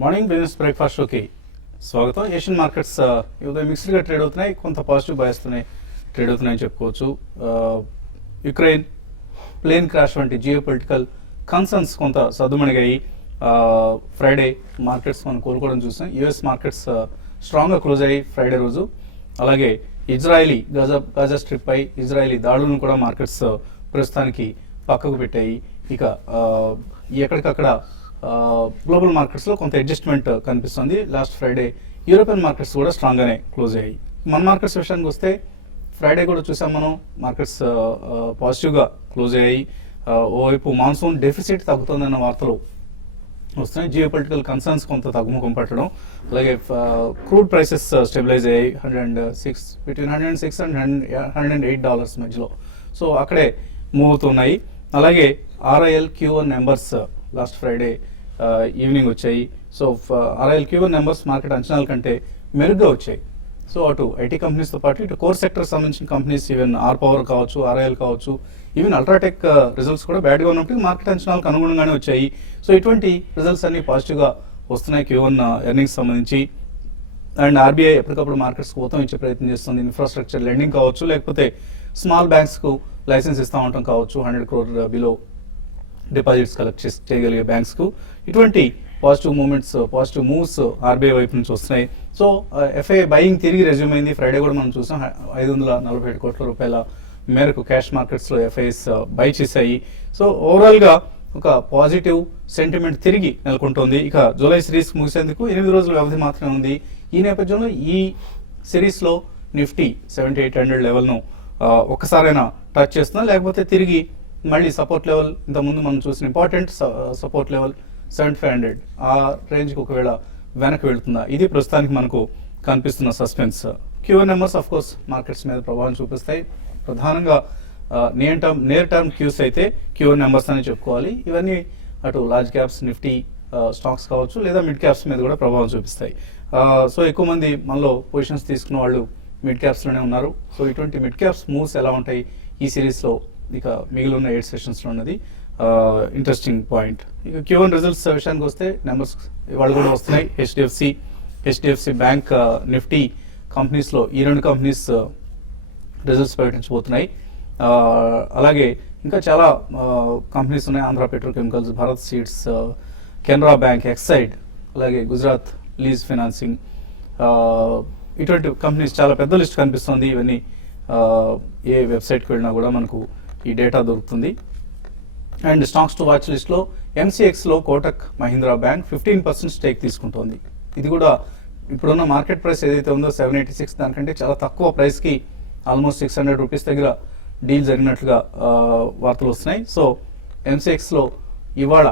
Good morning business breakfast షోకి స్వాగతం. Asian markets ఉదయం మిక్స్డ్గా ట్రేడ్ అవుతున్నాయి, కొంత పాజిటివ్ బయాస్తోనే ట్రేడ్ అవుతున్నాయని చెప్పుకోవచ్చు. యుక్రెయిన్ ప్లేన్ క్రాష్ వంటి జియో పొలిటికల్ కన్సర్న్స్ కొంత సద్దుమణిగాయి. ఫ్రైడే మార్కెట్స్ మనం కోలుకోవడం చూసాం. యుఎస్ మార్కెట్స్ స్ట్రాంగ్గా క్లోజ్ అయ్యాయి ఫ్రైడే రోజు. అలాగే ఇజ్రాయలీ గాజా స్ట్రిప్ పై ఇజ్రాయలీ దాడులను కూడా మార్కెట్స్ ప్రస్తుతానికి పక్కకు పెట్టాయి. ఇక ఎక్కడికక్కడ గ్లోబల్ మార్కెట్స్లో కొంత అడ్జస్ట్మెంట్ కనిపిస్తుంది. లాస్ట్ ఫ్రైడే యూరోపియన్ మార్కెట్స్ కూడా స్ట్రాంగ్గానే క్లోజ్ అయ్యాయి. మన మార్కెట్స్ విషయానికి వస్తే ఫ్రైడే కూడా చూసాం మనం, మార్కెట్స్ పాజిటివ్గా క్లోజ్ అయ్యాయి. ఓవైపు మాన్సూన్ డెఫిసిట్ తగ్గుతుందన్న వార్తలు వస్తున్నాయి. జియో పొలిటికల్ కన్సర్న్స్ కొంత తగ్గుముఖం పట్టడం, అలాగే క్రూడ్ ప్రైసెస్ స్టెబిలైజ్ అయ్యాయి బిట్వీన్ $106 and $108 మధ్యలో. సో అక్కడే మూవ్ అవుతున్నాయి. అలాగే RIL Q1 numbers last Friday evening వచ్చాయి. So RIL Q1 numbers market అంచనాల కంటే మెరుగ్గా వచ్చాయి. సో అటు ఐటీ కంపెనీస్తో పాటు ఇటు కోర్ సెక్టర్ సంబంధించిన కంపెనీస్, ఈవెన్ R-Power కావచ్చు, RIL కావచ్చు, ఈవెన్ అల్ట్రాటెక్ రిజల్ట్స్ కూడా బ్యాడ్గా ఉన్నప్పటికీ మార్కెట్ అంచనాలకు అనుగుణంగానే వచ్చాయి. సో ఇటువంటి రిజల్ట్స్ అన్ని పాజిటివ్గా వస్తున్నాయి Q1 ఎర్నింగ్స్ సంబంధించి. అండ్ RBI ఎప్పటికప్పుడు మార్కెట్స్కి ఊతం ఇచ్చే ప్రయత్నం చేస్తుంది. ఇన్ఫ్రాస్ట్రక్చర్ లెండింగ్ కావచ్చు, లేకపోతే స్మాల్ బ్యాంక్స్కు లైసెన్స్ ఇస్తూ ఉండటం కావచ్చు, 100 crore బిలో డిపాజిట్స్ కలెక్ట్ చేయగలిగే బ్యాంక్స్కు. ఇటువంటి positive moments, positive moves RBI వైపు నుంచి వస్తున్నాయి. సో FII బయింగ్ తిరిగి రెజ్యూమ్ అయింది. ఫ్రైడే కూడా మనం చూసాం, 547 కోట్ల రూపాయల మేరకు క్యాష్ మార్కెట్స్లో FIIs బై చేశాయి. సో ఓవరాల్గా ఒక పాజిటివ్ సెంటిమెంట్ తిరిగి నెలకొంటోంది. ఇక జూలై సిరీస్ ముగిసేందుకు 8 రోజుల వ్యవధి మాత్రమే ఉంది. ఈ నేపథ్యంలో ఈ సిరీస్లో నిఫ్టీ 7800 లెవెల్ను ఒక్కసారైనా టచ్ చేస్తున్నా, లేకపోతే తిరిగి మళ్ళీ సపోర్ట్ లెవెల్, ఇంతకుముందు మనం చూసిన ఇంపార్టెంట్ సపోర్ట్ లెవెల్ 7500 ఆ రేంజ్కి ఒకవేళ వెనక్కి వెళుతుందా, ఇది ప్రస్తుతానికి మనకు కనిపిస్తున్న suspense. Q1 numbers of course markets మీద ప్రభావం చూపిస్తాయి. ప్రధానంగా నియర్ టర్మ్ క్యూస్ అయితే Q1 నెంబర్స్ అని చెప్పుకోవాలి. ఇవన్నీ అటు లార్జ్ క్యాప్స్ నిఫ్టీ స్టాక్స్ కావచ్చు, లేదా మిడ్ క్యాప్స్ మీద కూడా ప్రభావం చూపిస్తాయి. సో ఎక్కువ మంది మనలో పొజిషన్స్ తీసుకున్న వాళ్ళు మిడ్ క్యాప్స్లోనే ఉన్నారు. సో ఇటువంటి మిడ్ క్యాప్స్ మూవ్స్ ఎలా ఉంటాయి ఈ సిరీస్లో, ఇక మిగిలి ఉన్న 8 సెషన్స్లో ఉన్నది ఇంట్రెస్టింగ్ పాయింట్. ఇక Q1 రిజల్ట్స్ విషయానికి వస్తే నెంబర్స్ ఇవాళ కూడా వస్తున్నాయి. హెచ్డిఎఫ్సి బ్యాంక్, నిఫ్టీ కంపెనీస్లో ఈ 2 కంపెనీస్ రిజల్ట్స్ ప్రకటించబోతున్నాయి. అలాగే ఇంకా చాలా కంపెనీస్ ఉన్నాయి. Andhra petrochemicals, Bharat seeds, Canara bank, Exide, అలాగే గుజరాత్ లీజ్ ఫైనాన్సింగ్, ఇటువంటి కంపెనీస్ చాలా పెద్ద లిస్ట్ కనిపిస్తుంది. ఇవన్నీ ఏ వెబ్సైట్కి వెళ్ళినా కూడా మనకు ఈ డేటా దొరుకుతుంది. అండ్ స్టాక్స్ టు వాచ్ లిస్ట్లో MCXలో కోటక్ మహీంద్రా బ్యాంక్ 15% స్టేక్ తీసుకుంటోంది. ఇది కూడా ఇప్పుడున్న మార్కెట్ ప్రైస్ ఏదైతే ఉందో 786, దానికంటే చాలా తక్కువ ప్రైస్కి ఆల్మోస్ట్ 600 రూపీస్ దగ్గర డీల్ జరిగినట్లుగా వార్తలు వస్తున్నాయి. సో MCXలో ఇవాళ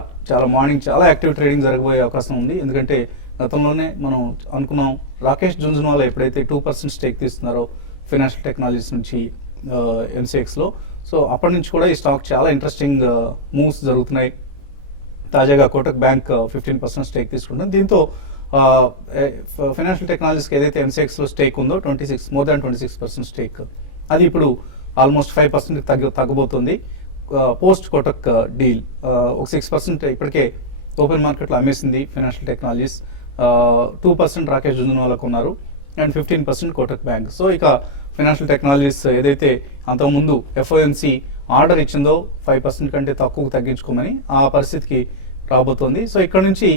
మార్నింగ్ చాలా యాక్టివ్ ట్రేడింగ్ జరగబోయే అవకాశం ఉంది. ఎందుకంటే గతంలోనే మనం అనుకున్నాం, రాకేష్ జుంజున్వాలా ఎప్పుడైతే 2% స్టేక్ తీస్తున్నారో ఫైనాన్షియల్ టెక్నాలజీస్ నుంచి MCXలో, సో అప్పటి నుంచి కూడా ఈ స్టాక్ చాలా ఇంట్రెస్టింగ్ మూవ్స్ జరుగుతున్నాయి. తాజాగా కోటక్ బ్యాంక్ 15% స్టేక్ తీసుకుంటుంది. దీంతో ఫైనాన్షియల్ టెక్నాలజీస్కి ఏదైతే MCXలో స్టేక్ ఉందో మోర్ దాన్ 26% స్టేక్, అది ఇప్పుడు ఆల్మోస్ట్ 5% తగ్గబోతుంది పోస్ట్ కోటక్ డీల్. ఒక 6% ఇప్పటికే ఓపెన్ మార్కెట్లో అమ్మేసింది ఫైనాన్షియల్ టెక్నాలజీస్, 2% రాకేష్ జుంజున్వాలాకు ఉన్నారు, అండ్ 15% కోటక్ బ్యాంక్. సో ఇక ఫైనాన్షియల్ టెక్నాలజీస్ ఏదైతే అంతకుముందు FOMC ఆర్డర్ ఇచ్చిందో 5% కంటే తక్కువకు తగ్గించుకోమని, ఆ పరిస్థితికి రాబోతోంది. సో ఇక్కడ నుంచి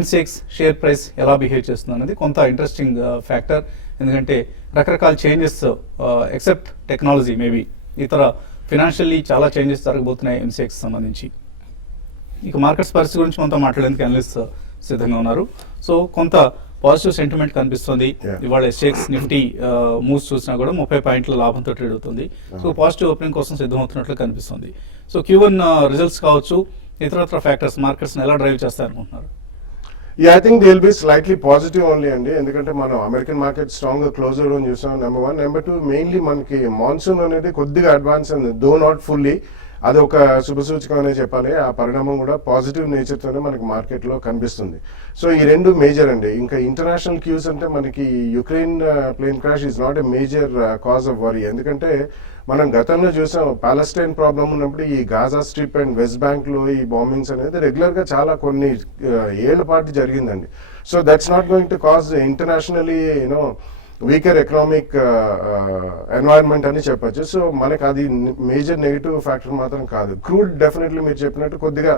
MCX షేర్ ప్రైస్ ఎలా బిహేవ్ చేస్తుంది అనేది కొంత ఇంట్రెస్టింగ్ ఫ్యాక్టర్. ఎందుకంటే రకరకాల చేంజెస్, ఎక్సెప్ట్ టెక్నాలజీ, మేబీ ఇతర ఫినాన్షియల్లీ చాలా చేంజెస్ జరగబోతున్నాయి MCX సంబంధించి. ఇక మార్కెట్స్ పరిస్థితి గురించి కొంత మాట్లాడేందుకు అనలిస్ట్ సిద్ధంగా ఉన్నారు. సో కొంత పాజిటివ్ సెంటిమెంట్ కనిపిస్తుంది. ఇవాళ SGX నిఫ్టీ మూవ్స్ చూసినా కూడా 30 పాయింట్ల లాభంతో ట్రేడ్ అవుతుంది. సో పాజిటివ్ ఓపెనింగ్ కోసం సిద్ధమవుతున్నట్లు కనిపిస్తుంది. సో Q1 రిజల్ట్స్ కావచ్చు, ఇతరత్ర ఫ్యాక్టర్స్ మార్కెట్స్ ఎలా డ్రైవ్ చేస్తారనుకుంటున్నారు? I think they will be slightly positive only అండి. ఎందుకంటే మనం అమెరికన్ మార్కెట్ స్ట్రాంగ్ గా క్లోజ్ అవ్వడం చూసాం, నెంబర్ 1. నెంబర్ 2, మెయిన్లీ మనకి మాన్సూన్ అనేది కొద్దిగా అడ్వాన్స్ అయింది, దో నాట్ ఫుల్లీ. అది ఒక శుభసూచకం అనే చెప్పాలి. ఆ పరిణామం కూడా పాజిటివ్ నేచర్తోనే మనకి మార్కెట్లో కనిపిస్తుంది. సో ఈ రెండు మేజర్ అండి. ఇంకా ఇంటర్నేషనల్ క్యూస్ అంటే మనకి Ukraine plane crash is not a major cause of worry. ఎందుకంటే మనం గతంలో చూసాం పాలస్టైన్ ప్రాబ్లం ఉన్నప్పుడు ఈ Gaza strip and West Bank లో ఈ బాంబింగ్స్ అనేది రెగ్యులర్ గా చాలా కొన్ని ఏళ్ల పాటు జరిగిందండి. So that's not going to cause internationally weaker economic environment అని చెప్పొచ్చు. సో మనకి అది మేజర్ నెగిటివ్ ఫ్యాక్టర్ మాత్రం కాదు. క్రూడ్ డెఫినెట్లీ మీరు చెప్పినట్టు కొద్దిగా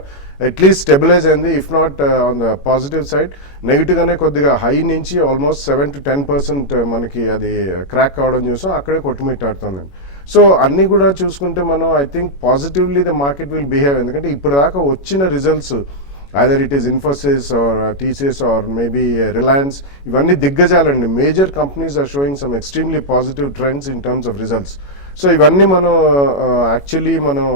అట్లీస్ట్ స్టెబిలైజ్ అయింది. If not on the positive side, negative గానే కొద్దిగా హై నుంచి ఆల్మోస్ట్ 7 to 10% మనకి అది క్రాక్ కావడం చూసాం. అక్కడే కొట్టుమిట్టాడుతుందండి. సో అన్ని కూడా చూసుకుంటే మనం I think positively the market will behave. ఎందుకంటే ఇప్పుడు దాకా వచ్చిన results either it is Infosys or TCS or maybe Reliance, ఇవన్నీ దిగ్గజాలండి. Major companies are showing some extremely positive trends in terms of results. So ఇవన్నీ మనం యాక్చువల్లీ మనం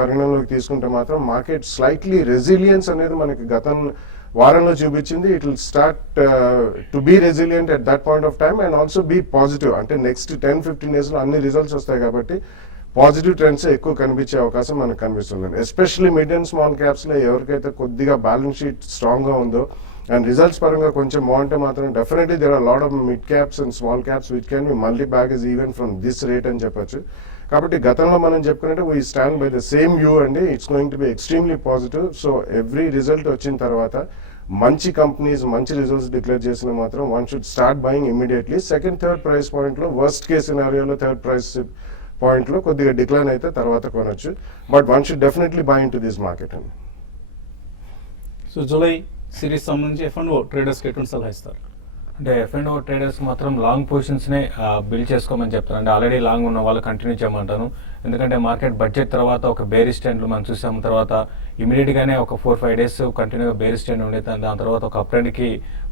పరిగణనలోకి తీసుకుంటే మాత్రం మార్కెట్ స్లైట్లీ రెసిలియన్స్ అనేది మనకి గతం వారంలో చూపించింది. It will start to be resilient at that point of time and also be positive. అంటే నెక్స్ట్ 10-15 డేస్లో అన్ని రిజల్ట్స్ వస్తాయి కాబట్టి పాజిటివ్ ట్రెండ్స్ ఎక్కువ కనిపించే అవకాశం మనకు కనిపిస్తుంది. ఎస్పెషల్లీ మిడ్ అండ్ స్మాల్ క్యాప్స్లో ఎవరికైతే కొద్దిగా బ్యాలెన్స్ షీట్ స్ట్రాంగ్గా ఉందో అండ్ రిజల్ట్స్ పరంగా కొంచెం బాగుంటే మాత్రం definitely there are lot of mid caps and small caps which can be multi baggage even from this rate అని చెప్పొచ్చు. కాబట్టి గతంలో మనం చెప్పుకున్నట్టు we stand by the same view అండి. It's going to be extremely positive. So every result వచ్చిన తర్వాత మంచి కంపెనీస్ మంచి రిజల్ట్స్ డిక్లేర్ చేసిన మాత్రం one should start buying immediately. Second third price పాయింట్లో వర్స్ట్ కేస్ సినారియోలో థర్డ్ ప్రైస్ పాయింట్లో కొద్దిగా డిక్లైన్ అయితే తర్వాత కొనొచ్చు. But one should definitely by in to this market అండి. సో జూలై సిరీస్ సంబంధించి F&O ట్రేడర్స్కి ఎటువంటి సలహా ఇస్తారు? అంటే F&O ట్రేడర్స్ మాత్రం లాంగ్ పొజిషన్స్నే బిల్డ్ చేసుకోమని చెప్తాను. అంటే ఆల్రెడీ లాంగ్ ఉన్న వాళ్ళు కంటిన్యూ చేయమంటాను. ఎందుకంటే మార్కెట్ బడ్జెట్ తర్వాత ఒక బేరిష్ ట్రెండ్లు మనం చూసాం. తర్వాత ఇమీడియట్గానే ఒక 4-5 డేస్ కంటిన్యూగా బేరిష్ ట్రెండ్ ఉండేది. దాని తర్వాత ఒక అప్ ట్రెండ్కి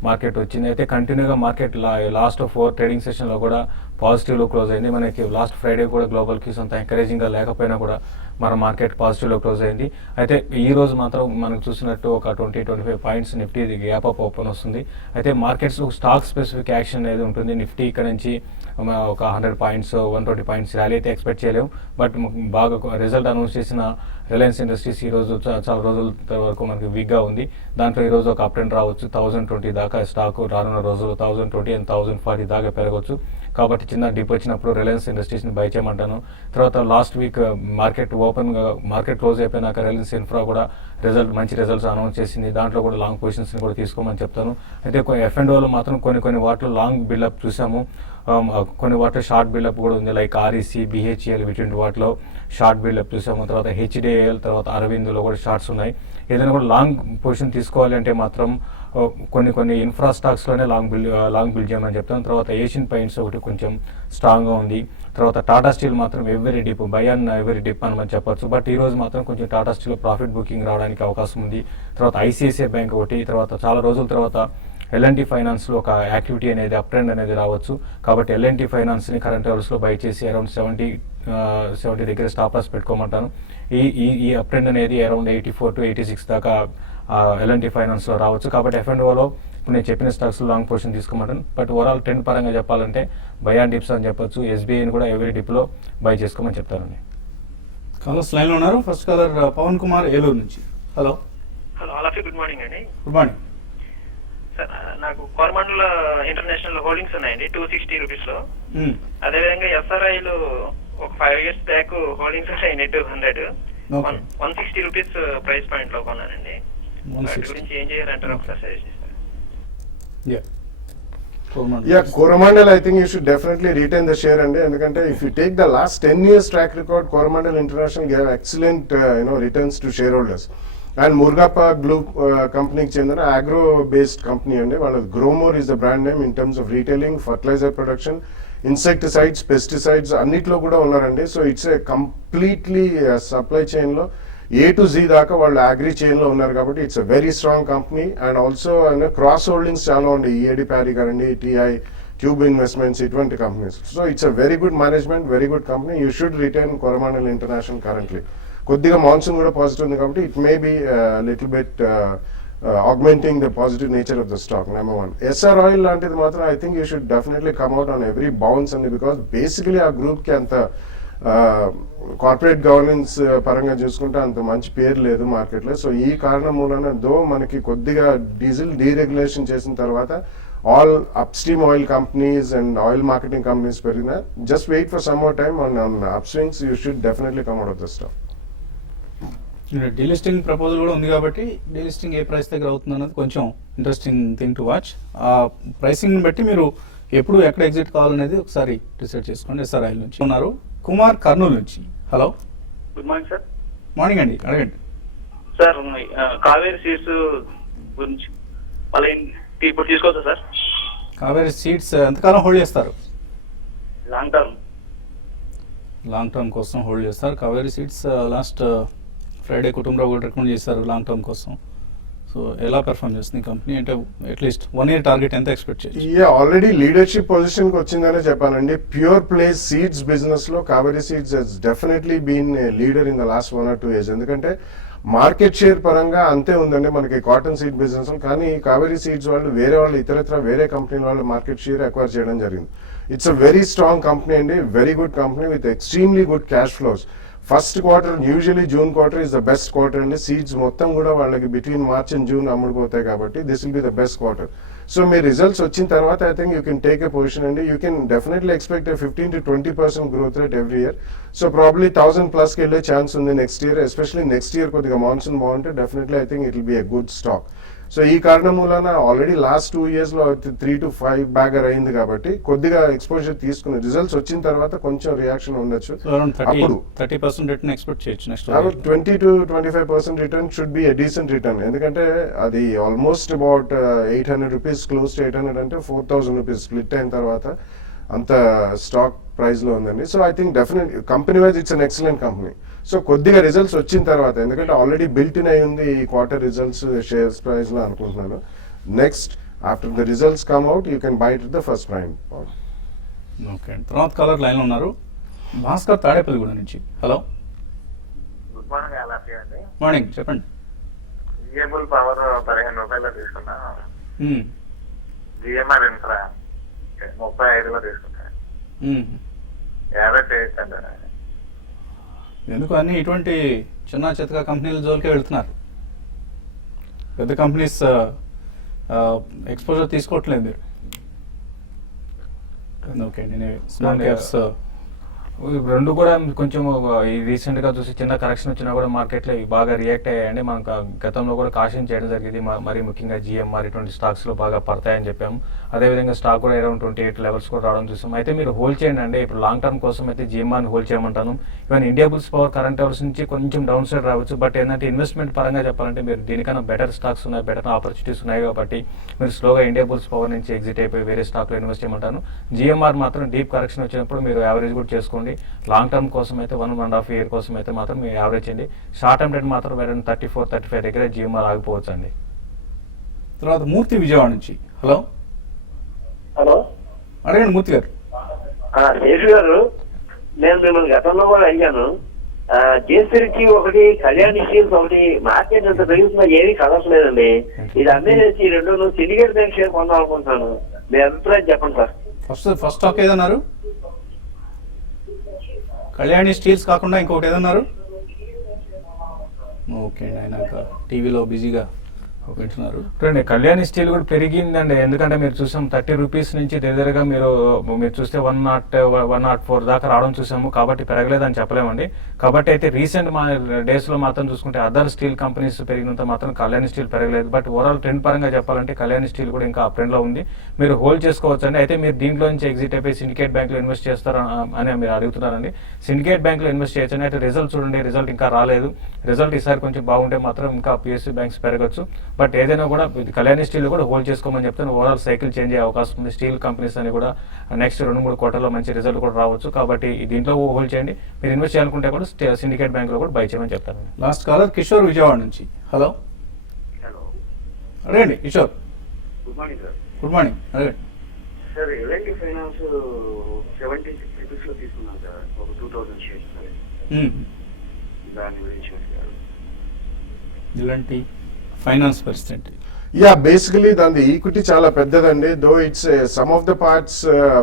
మార్కెట్ వచ్చింది. అయితే కంటిన్యూగా మార్కెట్ లాస్ట్ 4 ట్రేడింగ్ సెషన్లో కూడా పాజిటివ్లో క్లోజ్ అయింది. మనకి లాస్ట్ ఫ్రైడే కూడా గ్లోబల్ క్యూస్ అంత ఎంకరేజింగ్గా లేకపోయినా కూడా మన మార్కెట్ పాజిటివ్లో క్లోజ్ అయింది. అయితే ఈ రోజు మాత్రం మనకు చూసినట్టు ఒక 20-25 points Nifty gap up open వస్తుంది. అయితే మార్కెట్స్లో స్టాక్ స్పెసిఫిక్ యాక్షన్ అనేది ఉంటుంది. నిఫ్టీ ఇక్కడ నుంచి ఒక 100 పాయింట్స్ 120 పాయింట్స్ ర్యాలీ అయితే ఎక్స్పెక్ట్ చేయలేము. బట్ బాగా రిజల్ట్ అనౌన్స్ చేసిన రిలయన్స్ ఇండస్ట్రీస్ ఈ రోజు చాలా రోజుల వరకు మనకి వీక్గా ఉంది. దాంట్లో ఈ రోజు ఒక అప్ ట్రెండ్ రావచ్చు. 1020 దాకా స్టాక్ రానున్న రోజుల్లో 1020 and 1040 దాకా పెరగవచ్చు. కాబట్టి చిన్న డిప్ వచ్చినప్పుడు రిలయన్స్ ఇండస్ట్రీస్ని బై చేయమంటాను. తర్వాత లాస్ట్ వీక్ మార్కెట్ క్లోజ్ అయిపోయినాక రిలయన్స్ ఇన్ఫ్రా కూడా మంచి రిజల్ట్స్ అనౌన్స్ చేసింది. దాంట్లో కూడా లాంగ్ పొజిషన్స్ని కూడా తీసుకోమని చెప్తాను. అయితే F&Oలో మాత్రం కొన్ని వాటిలో లాంగ్ బిల్డప్ చూసాము. కొన్ని వాటిలో షార్ట్ బిల్డప్ కూడా ఉంది. లైక్ REC, BHEL ఇటువంటి వాటిలో షార్ట్ బిల్డప్ చూసాము. తర్వాత HDIL, తర్వాత అరవింద్లో కూడా షార్ట్స్ ఉన్నాయి. ఏదైనా కూడా లాంగ్ పొజిషన్ తీసుకోవాలి అంటే మాత్రం కొన్ని ఇన్ఫ్రా స్టాక్స్లోనే లాంగ్ బిల్డ్ చేయమని చెప్తాను. తర్వాత ఏషియన్ పెయింట్స్ ఒకటి కొంచెం స్ట్రాంగ్గా ఉంది. తర్వాత టాటా స్టీల్ మాత్రం every dip by and every dip అని మనం చెప్పొచ్చు. బట్ ఈ రోజు మాత్రం కొంచెం టాటా స్టీల్ ప్రాఫిట్ బుకింగ్ రావడానికి అవకాశం ఉంది. తర్వాత ICICI బ్యాంక్ ఒకటి. తర్వాత చాలా రోజుల తర్వాత L&T ఫైనాన్స్లో ఒక యాక్టివిటీ అనేది అప్ ట్రెండ్ అనేది రావచ్చు. కాబట్టి L&T ఫైనాన్స్ని కరెంట్ లెవెల్స్లో బై చేసి అరౌండ్ 70 దగ్గర స్టాప్ లాస్ పెట్టుకోమంటాను. ఈ అప్ ట్రెండ్ అనేది అరౌండ్ 84 to 86 దాకా L&T ఫైనాన్స్లో రావచ్చు. కాబట్టి F&Oలో ఇప్పుడు నేను చెప్పిన స్టాక్స్ లాంగ్ పొజిషన్ తీసుకోమంటాను. బట్ ఓవరాల్ ట్రెండ్ పరంగా చెప్పాలంటే బై అండ్ డిప్స్ అని చెప్పొచ్చు. SBIని కూడా ఎవరీ డిప్లో బై చేసుకోమని చెప్తానండి. కాలర్స్ లైన్లో ఉన్నారు. ఫస్ట్ కాలర్ పవన్ కుమార్, ఏలూరు నుంచి. హలో. గుడ్ మార్నింగ్ అండి. గుడ్ మార్నింగ్ సార్, నాకు కోరమండల్ ఇంటర్నేషనల్ హోల్డింగ్స్ ఉన్నాయండి 260 రూపీస్లో. అదేవిధంగా SRIలు ఒక 5 years బ్యాక్ హోల్డింగ్స్ ఉన్నాయండి 200. 160 రూపీస్ ప్రైస్ పాయింట్ లో కొన్నానండి. వాటి గురించి ఏం చేయాలంటారు ఒకసారి సజెస్ట్ చేస్తారు. Coromandel, I think you should definitely retain the share అండి. ఎందుకంటే if you take the last 10 years track record, Coromandel International gave excellent returns to shareholders. And Murugappa group కంపెనీకి చెందిన అగ్రో బేస్డ్ కంపెనీ అండి. వాళ్ళ Gromor is the brand name in terms of retailing, fertiliser production, insecticides, pesticides అన్నిట్లో కూడా ఉన్నారండి. So it's a completely supply చైన్లో A to Z దాకా వాళ్ళు అగ్రి చైన్లో ఉన్నారు. కాబట్టి it's a very strong company. And also cross holdings చాలా ఉన్నాయి. EAD ప్యారీ కానివ్వండి, TI, ట్యూబ్ ఇన్వెస్ట్మెంట్స్, ఇటువంటి companies. So it's a very good management, very good company. You should retain Coromandel International currently. కొద్దిగా monsoon కూడా positive ఉంది కాబట్టి it may be little bit augmenting the positive nature of the stock, number one. SR Oil లాంటిది మాత్రం I think you should definitely come out on every bounce అండి, because basically ఆ గ్రూప్కి అంత కార్పొరేట్ గవర్నెన్స్ పరంగా చూసుకుంటే అంత మంచి పేరు లేదు మార్కెట్లో. సో ఈ కారణం మూలన మనకి కొద్దిగా డీజిల్ డీరెగ్యులేషన్ చేసిన తర్వాత all upstream oil companies and oil marketing companies పెరిగిన just wait for some more time on up swings you should definitely come out of the stock. Delisting proposal కూడా ఉంది కాబట్టి డీలిస్టింగ్ ఏ ప్రైస్ దగ్గర అవుతుంది అన్నది కొంచెం ఇంట్రెస్టింగ్ థింగ్ టు వాచ్. ఆ pricing బట్టి మీరు ఎప్పుడు ఎక్కడ ఎగ్జిట్ కావాలనేది ఒకసారి డిసైడ్ చేసుకోండి. SRI నుంచి ఉన్నారు కుమార్ కర్నూలు నుంచి. Hello, good morning sir. Morning అండి, అడగండి. సార్ కావేరీ సీడ్స్ గురించి మళ్ళీ ఇప్పుడు తీసుకోవచ్చా సార్? కావేరీ సీడ్స్ ఎంతకాలం హోల్డ్ చేస్తారు? Long term. లాంగ్ టర్మ్ కోసం హోల్డ్ చేస్తారు. Kaveri seeds last Friday Kutumbarao కూడా రికమెండ్ చేశారు లాంగ్ టర్మ్ కోసం. సో ఎలా పెర్ఫార్మ్ చేస్తుంది కంపెనీ అంటే అట్లీస్ట్ 1 year టార్గెట్ ఎంత ఎక్స్పెక్ట్ చేయొచ్చు? ఆల్రెడీ లీడర్షిప్ పొజిషన్ కి వచ్చిందనే చెప్పాలండి. ప్యూర్ ప్లే సీడ్స్ బిజినెస్ లో Kaveri seeds Hess definitely been leader in the last 1 or 2 years. ఎందుకంటే మార్కెట్ షేర్ పరంగా అంతే ఉందండి మనకి కాటన్ సీడ్ బిజినెస్ లో. కానీ కావేరీ సీడ్స్ వాళ్ళు ఇతరత్ర వేరే కంపెనీ వాళ్ళు మార్కెట్ షేర్ అక్వైర్ చేయడం జరిగింది. It's a very strong company అండి, very good company with extremely good cash flows. First quarter usually June quarter is the best quarter అండి. సీడ్స్ మొత్తం కూడా వాళ్ళకి బిట్వీన్ మార్చ్ అండ్ జూన్ అమ్ముడుపోతాయి కాబట్టి this will be the best quarter. So మీ results వచ్చిన తర్వాత I think you can take a position అండి. You can definitely expect 15 to 20% growth rate every year. So probably 1000+ కి వెళ్ళే ఛాన్స్ ఉంది next year. Especially next year కొద్దిగా monsoon బాగుంటే definitely I think it will be a good stock. So ఈ కారణం మూలన already last 2 years లో 3 to 5 bagger అయింది కాబట్టి కొద్దిగా ఎక్స్పోజర్ తీసుకుని రిజల్ట్స్ వచ్చిన తర్వాత కొంచెం రియాక్షన్ ఉండొచ్చు. అప్పుడు 30% రిటర్న్ ఎక్స్పెక్ట్ చేయొచ్చు next. 20 to 25% return should be a decent return. ఎందుకంటే అది almost about 800 rupees, close to 800 అంటే 4000 రూపీస్ స్ప్లిట్ అయిన తర్వాత అంత స్టాక్ ప్రైస్ లో ఉందండి. So I think definite company wise it's an excellent company. So కొద్దిగా రిజల్ట్స్ వచ్చిన తర్వాత, ఎందుకంటే ఆల్రెడీ బిల్ట్ ఇన్ అయి ఉంది ఈ క్వార్టర్ రిజల్ట్స్ షేర్స్ ప్రైస్ లో అనుకుంటున్నాను. Next after the results come out you can by it the first prime. Okay, తర్వాత కలర్ లైన్ లో ఉన్నారు భాస్కర్ తాడేపల్లిగూడ నుంచి. హలో, గుడ్ మార్నింగ్ అలాఫీ అండి. మార్నింగ్, చెప్పండి. రిన్యూవబుల్ పవర్ 15 రూపాయలు తీసుకున్నా. జిఎంఆర్ ఇన్ఫ్రా 35లో తీసుకున్నా. యావరేజ్ చేయొచ్చండి. ఎందుకు అన్ని ఇటువంటి చిన్న చితక కంపెనీల జోలికే వెళ్తున్నారు? పెద్ద కంపెనీస్ ఎక్స్పోజర్ తీసుకోవట్లేదు మీరు. ఓకే, నేను స్మాల్ క్యాప్స్ రెండు కూడా కొంచెం ఈ రీసెంట్ గా చూసి చిన్న కరెక్షన్ వచ్చినా కూడా మార్కెట్ లో బాగా రియాక్ట్ అయ్యాయండి. మనం గతంలో కూడా కాషన్ చేయడం జరిగింది. మరి ముఖ్యంగా జిఎంఆర్ ఇటువంటి స్టాక్స్ లో బాగా పడతాయని చెప్పాము. అదేవిధంగా స్టాక్ కూడా అరౌండ్ 28 లెవెల్స్ కూడా రావడం చూసాం. అయితే మీరు హోల్డ్ చేయండి అండి. ఇప్పుడు లాంగ్ టర్మ్ కోసం అయితే జిఎంఆర్ని హోల్డ్ చేయమంటాను. Even Indiabulls power current levels నుంచి కొంచెం డౌన్ సైడ్ రావచ్చు. బట్ ఏంటంటే ఇన్వెస్ట్మెంట్ పరంగా చెప్పాలంటే మీరు దీనికన్నా బెటర్ స్టాక్స్ ఉన్నాయి, బెటర్ ఆపర్చునిటీస్ ఉన్నాయి కాబట్టి మీరు స్లోగా ఇండియా బుల్స్ పవర్ నుంచి ఎగ్జిట్ అయిపోయి వేరే స్టాక్ లో ఇన్వెస్ట్ చేయమంటాను. జిఎంఆర్ మాత్రం డీప్ కరెక్షన్ వచ్చినప్పుడు మీరు యావరేజ్ కూడా చేసుకోండి. లాంగ్ టర్మ్ కోసం అయితే 1.5 year కోసం అయితే మాత్రం మీరు యావరేజ్ చేయండి. షార్ట్ టర్మ్ రేట్ మాత్రం 34-35 దగ్గర జిఎంఆర్ ఆగిపోవచ్చు అండి. తర్వాత మూర్తి విజయవాడ నుంచి. హలో, హలో, అడగండి మూర్తి గారు. శేషు గారు, నేను మిమ్మల్ని గతంలో కూడా అడిగాను. జేసరికి ఒకటి, కళ్యాణ్ స్టీల్స్ ఒకటి, మార్కెట్ అంత పెరుగుతున్నా ఏమీ కదలట్లేదండి. ఇది అమ్మేసి 2 సిండికేట్ బ్యాంక్ షేర్ కొందాం అనుకుంటున్నాను. మీ అభిప్రాయం చెప్పండి సార్. ఫస్ట్ స్టాక్ ఏదన్నారు? కళ్యాణి స్టీల్స్ కాకుండా ఇంకొకటి ఏదన్నారు? ఓకే, ఆయన టీవీలో బిజీగా వింటున్నారు. చూడండి, కళ్యాణి స్టీల్ కూడా పెరిగిందండి. ఎందుకంటే మీరు చూసాం 30 రూపీస్ నుంచి దగ్గరగా మీరు చూస్తే 104 దాకా రావడం చూసాము. కాబట్టి పెరగలేదని చెప్పలేమండి. కాబట్టి అయితే రీసెంట్ మా డేస్ లో మాత్రం చూసుకుంటే అదర్ స్టీల్ కంపెనీస్ పెరిగినంత మాత్రం కళ్యాణి స్టీల్ పెరగలేదు. బట్ ఓవరాల్ ట్రెండ్ పరంగా చెప్పాలంటే కళ్యాణి స్టీల్ కూడా ఇంకా ఆ ట్రెండ్ లో ఉంది. మీరు హోల్డ్ చేసుకోవచ్చు అండి. అయితే మీరు దీంట్లో నుంచి ఎగ్జిట్ అయిపోయి సిండికేట్ బ్యాంక్ లో ఇన్వెస్ట్ చేస్తారా అని మీరు అడుగుతున్నారండి. సిండికేట్ బ్యాంక్ లో ఇన్వెస్ట్ చేయొచ్చు. అయితే రిజల్ట్ చూడండి, రిజల్ట్ ఇంకా రాలేదు. రిజల్ట్ ఈసారి కొంచెం బాగుంటే మాత్రం ఇంకా పిఎస్యూ బ్యాంక్స్ పెరగచ్చు. బట్ ఏదైనా కూడా కళ్యాణి స్టీల్ కూడా హోల్డ్ చేసుకోమని చెప్తాను. ఓవరాల్ సైకిల్ చేంజ్ అయ్యే అవకాశం ఉంది. స్టీల్ కంపెనీస్ అని కూడా నెక్స్ట్ 2-3 quarterలో మంచి రిజల్ట్ కూడా రావచ్చు. కాబట్టి దీంట్లో హోల్డ్ చేయండి. మీరు ఇన్వెస్ట్ చేయాలనుకుంటే కూడా సిండికేట్ బ్యాంక్ లో కూడా బై చేయమని చెప్తాను. లాస్ట్ కాలర్ కిషోర్ విజయవాడ నుంచి. హలో, హలో, అడగండి Kishore. Good morning sir. Good morning, అడగండి. సార్ ఎల్ఐటి ఫైనాన్స్ 76 రూపీస్లో తీసుకున్నాను సార్, ఒక 2000 షేర్స్ సార్. దాని గురించి ఇలాంటి ఫైనాన్స్ పరిస్థితి యా బేసికలీ దాని ఈక్విటీ చాలా పెద్దదండి. Though it's sum of the parts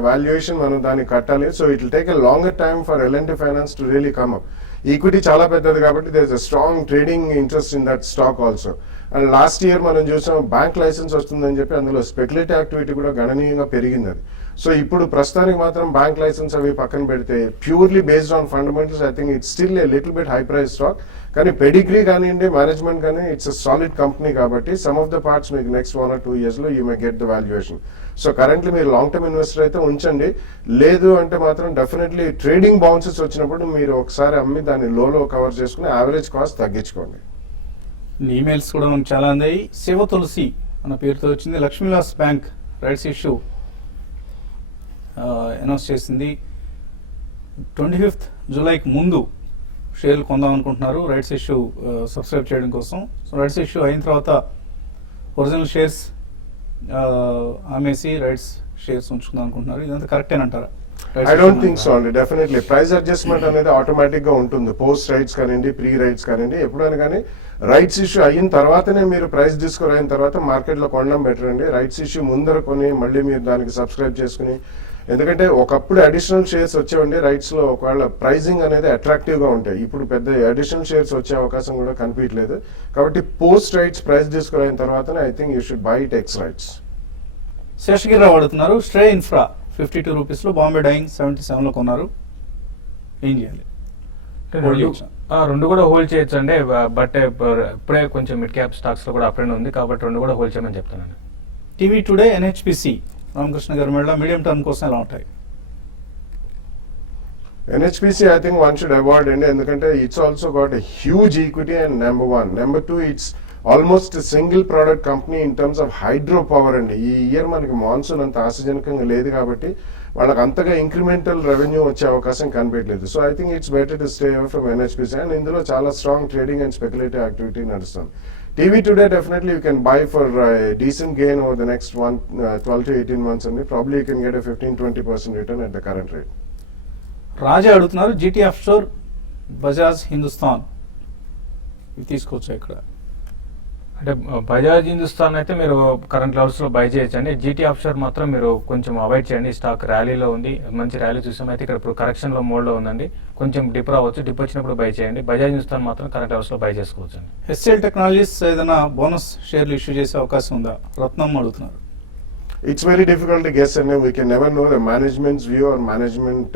valuation మనం దాన్ని కట్టాలి. So it will take a longer time for L&T finance to really come up. Equity చాలా పెద్దది కాబట్టి there is a strong trading interest in that stock also. And last year మనం చూసాం bank licence వస్తుందని చెప్పి అందులో స్పెక్యులేటివ్ యాక్టివిటీ కూడా గణనీయంగా పెరిగింది అది. సో ఇప్పుడు ప్రస్తుతానికి మాత్రం బ్యాంక్ లైసెన్స్ అవి పక్కన పెడితే purely based on fundamentals I think it's still a little bit high price stock. కానీ పెడిగ్రీ కానివ్వండి, మేనేజ్మెంట్ కానీ ఇట్స్ అ సాలిడ్ కంపెనీ కాబట్టి సమ్ ఆఫ్ ద పార్ట్స్ మీకు నెక్స్ట్ 1 or 2 years లో you may get the valuation. So currently మీరు long term investor అయితే ఉంచండి. లేదు అంటే మాత్రం డెఫినెట్లీ ట్రేడింగ్ బౌన్సెస్ వచ్చినప్పుడు మీరు ఒకసారి అమ్మి దాన్ని లోలో కవర్ చేసుకుని యావరేజ్ కాస్ట్ తగ్గించుకోండి. ఈమెయిల్స్ కూడా మనకు చాలా అందాయి. శివ తులసి అన్న పేరుతో వచ్చింది. Lakshmi Vilas bank rights issue announce చేసింది. 25th జూలైకి ముందు షేర్లు కొందాం అనుకుంటున్నారు రైట్స్ ఇష్యూ సబ్స్క్రైబ్ చేయడం కోసం. సో రైట్స్ ఇష్యూ అయిన తర్వాత ఒరిజినల్ షేర్స్ అమ్మేసి రైట్స్ షేర్స్ ఉంచుకుందాం అనుకుంటున్నారు. ఇదంతా కరెక్టేనంటారా? ఐ డోంట్ థింక్ సో అండి. డెఫినెట్లీ ప్రైస్ అడ్జస్ట్మెంట్ అనేది ఆటోమేటిక్ గా ఉంటుంది. పోస్ట్ రైట్స్ కానివ్వండి, ప్రీ రైట్స్ కానివ్వండి, ఎప్పుడైనా కానీ రైట్స్ ఇష్యూ అయిన తర్వాతనే మీరు ప్రైస్ డిస్కవర్ అయిన తర్వాత మార్కెట్లో కొనడం బెటర్ అండి. రైట్స్ ఇష్యూ ముందర కొని మళ్ళీ మీరు దానికి సబ్స్క్రైబ్ చేసుకుని, ఎందుకంటే ఒకప్పుడు అడిషనల్ షేర్స్ వచ్చేవండి రైట్స్ లో, ఒకవేళ ప్రైజింగ్ అనేది అట్రాక్టివ్ గా ఉంటాయి. ఇప్పుడు పెద్ద అడిషనల్ షేర్స్ వచ్చే అవకాశం కూడా కనిపించలేదు. కాబట్టి పోస్ట్ రైట్స్ ప్రైస్ డిస్కవర్ అయిన తర్వాతనే I think you should buy tex rights. Seshagirirao అడుగుతున్నారు. స్ట్రే ఇన్ఫ్రా 52 రూపీస్లో, బాంబే డైయింగ్ 77లో కొన్నారు, ఏం చేయాలి? రెండు కూడా హోల్డ్ చేయొచ్చు అండి. బట్ ఇప్పుడే కొంచెం మిడ్ క్యాప్ స్టాక్స్ లో కూడా అప్రెండ్ ఉంది కాబట్టి రెండు కూడా హోల్డ్ చేయమని చెప్తానండి. టీవీ టుడే, NHPC రామకృష్ణ గారి మేళ మీడియం టర్మ్ కోసం ఎలా ఉంటాయి? NHPC I think one should avoid అండి, ఎందుకంటే it's also got a huge equity and number 1. Number 2 it's almost single product company in terms of hydro power అండి. ఈ ఇయర్ మనకి monsoon అంత ఆశాజనకంగా లేదు కాబట్టి వాళ్ళకి అంతగా ఇంక్రిమెంటల్ రెవెన్యూ వచ్చే అవకాశం కనిపించలేదు. So I think it's better to stay away from NHPC. And ఇందులో చాలా strong trading and speculative activity నడుస్తుంది. TV today definitely you can buy for decent gain over the next 12 to 18 months అండి. Probably you can get 15-20% return at the current rate. Raja అడుగుతున్నారు. GT offshore, Bajaj Hindustan ఇవి తీసుకోవచ్చా ఇక్కడ? అంటే బజాజ్ హిందుస్థాన్ అయితే మీరు కరెంట్ లెవెల్స్ లో బై చేయొచ్చండి. జీటీ ఆఫ్షోర్ మాత్రం మీరు కొంచెం అవాయిడ్ చేయండి. స్టాక్ ర్యాలీలో ఉంది, మంచి ర్యాలీ చూసామైతే ఇక్కడ ఇప్పుడు కరెక్షన్ లో మోడ్ లో ఉందండి. కొంచెం డిప్ రావచ్చు, డిప్ వచ్చినప్పుడు బై చేయండి. బజాజ్ హిందుస్థాన్ మాత్రం కరెంట్ లెవెల్స్ లో బై చేసుకోవచ్చు. HCL టెక్నాలజీస్ ఏదైనా బోనస్ షేర్లు ఇష్యూ చేసే అవకాశం ఉందా? రత్నం అడుగుతున్నారు. It's very difficult to guess and we can never know the management's view or management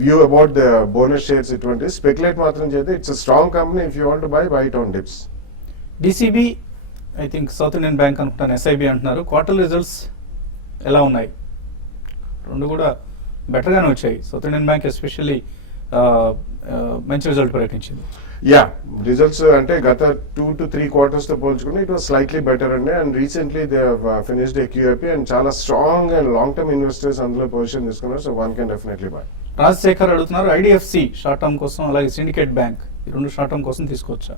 view about the bonus shares. ఇటువంటి స్పెక్యులేట్ మాత్రం చేస్తే it's a strong company. If you want to buy it on dips. DCB I think South Indian Bank అనుకుంటాను, SIB అంటున్నారు. Quarter results ఎలా ఉన్నాయి? రెండు కూడా బెటర్గానే వచ్చాయి. సౌత్ ఇండియన్ బ్యాంక్ ఎస్పెషల్లీ మంచి రిజల్ట్ ప్రకటించింది. యా రిజల్ట్స్ అంటే గత 2 to 3 quarters తో పోల్చుకుంటే ఇట్ వాస్ స్లైట్లీ బెటర్ అండి. And recently they finished a QIP and చాలా strong and long term investors అందులో పొజిషన్ తీసుకున్నారు. So one can definitely buy. Rajasekhar అడుగుతున్నారు. IDFC షార్ట్ టర్మ్ కోసం, అలాగే సిండికేట్ బ్యాంక్, ఈ రెండు షార్ట్ టర్మ్ కోసం తీసుకోవచ్చా?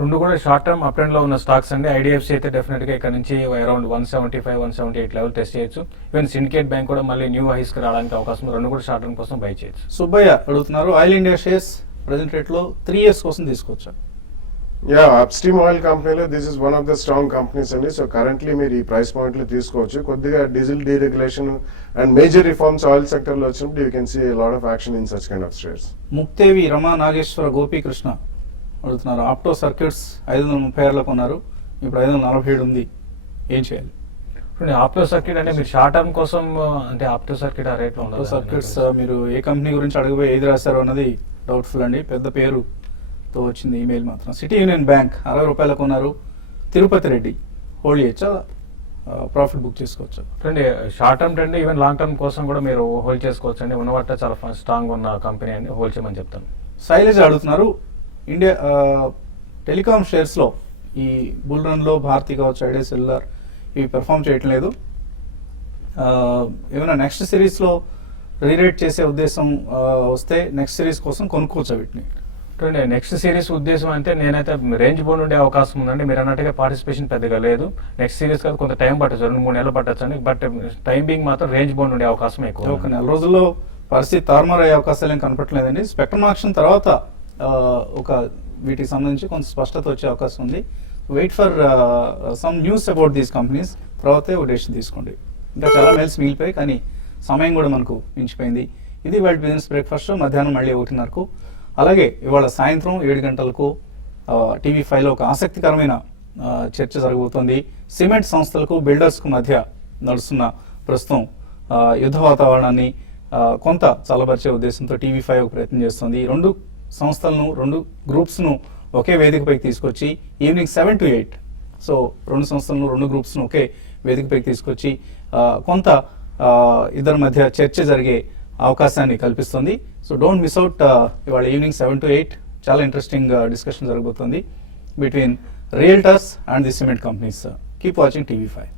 రెండు కూడా షార్ట్ టర్మ్ అప్ ట్రెండ్ లో ఉన్న స్టాక్స్ అండి. IDFC అయితే డెఫినెట్ గా ఇక్కడ నుంచి అరౌండ్ 175-178 లెవెల్ టెస్ట్ చేయొచ్చు. ఈవెన్ సిండికేట్ బ్యాంక్ కూడా మళ్ళీ న్యూ హైస్ కి రావడానికి అవకాశం. రెండు కూడా షార్ట్ టర్మ్ కోసం బై చేయొచ్చు. సుబ్బయ్య అడుగుతున్నారు. Oil India shares present rate లో 3 years కోసం తీసుకోవచ్చా? యా అప్స్ట్రీమ్ ఆయిల్ కంపెనీలో this is one of the strong companies అండి. సో కరెంట్లీ మీరు ఈ ప్రైస్ పాయింట్ లో తీసుకోవచ్చు. కొద్దిగా diesel deregulation and major reforms oil sector లో వచ్చినప్పుడు you can see lot of action in such kind of shares. Mukthevi Rama Nageswara Gopikrishna అడుగుతున్నారు. ఆప్టో సర్క్యూట్స్ 536లో కొన్నారు, ఇప్పుడు 547 ఉంది, ఏం చేయాలి? ఆప్టో సర్క్యూట్ అంటే మీరు షార్ట్ టర్మ్ కోసం అంటే ఆప్టో సర్క్యూట్ ఆ రేట్ లో ఆప్టో సర్క్యూట్స్ మీరు ఏ కంపెనీ గురించి అడగబోయి ఏది రాశారు అన్నది డౌట్ఫుల్ అండి. పెద్ద పేరుతో వచ్చింది ఈమెయిల్ మాత్రం. సిటీ యూనియన్ బ్యాంక్ 60 రూపాయలకు కొన్నారు. తిరుపతి రెడ్డి హోల్డ్ చేయొచ్చా, ప్రాఫిట్ బుక్ చేసుకోవచ్చా? చూడండి short term trend even long term కోసం కూడా మీరు హోల్డ్ చేసుకోవచ్చు అండి. ఉన్నవాట చాలా స్ట్రాంగ్ ఉన్న కంపెనీ అండి, హోల్డ్ చేయమని చెప్తాను. శైలజ అడుగుతున్నారు. ఇండియా టెలికాం షేర్స్లో ఈ బుల్ రన్లో భారతీ కావచ్చు, ఐడియా సెల్యులార్ ఇవి పెర్ఫామ్ చేయటం లేదు. ఏమైనా నెక్స్ట్ సిరీస్లో రీరేట్ చేసే ఉద్దేశం వస్తే నెక్స్ట్ సిరీస్ కోసం కొనుక్కోవచ్చు వీటిని? చూడండి నెక్స్ట్ సిరీస్ ఉద్దేశం అంటే నేనైతే రేంజ్ బౌండ్ ఉండే అవకాశం ఉందండి. మీరు అన్నట్టుగా పార్టిసిపేషన్ పెద్దగా లేదు. నెక్స్ట్ సిరీస్ కాదు, కొంత టైం పట్టచ్చు, 2-3 నెలలు పట్టచ్చు అండి. బట్ టైం బీయింగ్ మాత్రం రేంజ్ బౌండ్ ఉండే అవకాశం ఎక్కువ. ఒక నెల రోజుల్లో పరిస్థితి తారుమారు అయ్యే అవకాశాలు ఏం కనపట్లేదండి. స్పెక్ట్రమ్ ఆక్షన్ తర్వాత ఒక వీటికి సంబంధించి కొంత స్పష్టత వచ్చే అవకాశం ఉంది. Wait for some news about these companies, తర్వాతే ఒక డెసిషన్ తీసుకోండి. ఇంకా చాలా మెయిల్స్ మిగిలిపోయాయి కానీ సమయం కూడా మనకు మించిపోయింది. ఇది వాళ్ళ బిజినెస్ బ్రేక్ఫాస్ట్ మధ్యాహ్నం మళ్ళీ 1:30కు, అలాగే ఇవాళ సాయంత్రం 7 గంటలకు TV5లో ఒక ఆసక్తికరమైన చర్చ జరగబోతోంది. సిమెంట్ సంస్థలకు బిల్డర్స్కు మధ్య నడుస్తున్న ప్రస్తుతం యుద్ధ వాతావరణాన్ని కొంత చల్లబరిచే ఉద్దేశంతో TV5 ఒక ప్రయత్నం చేస్తుంది. ఈ రెండు సంస్థలను, రెండు గ్రూప్స్ను ఒకే వేదికపైకి తీసుకొచ్చి ఈవినింగ్ 7 to 8, సో రెండు సంస్థలను, రెండు గ్రూప్స్ను ఒకే వేదికపైకి తీసుకొచ్చి కొంత ఇద్దరి మధ్య చర్చ జరిగే అవకాశాన్ని కల్పిస్తుంది. సో డోంట్ మిస్ అవుట్, ఇవాళ ఈవినింగ్ 7 to 8 చాలా ఇంట్రెస్టింగ్ డిస్కషన్ జరగబోతుంది between realtors and the cement companies. Keep watching TV5.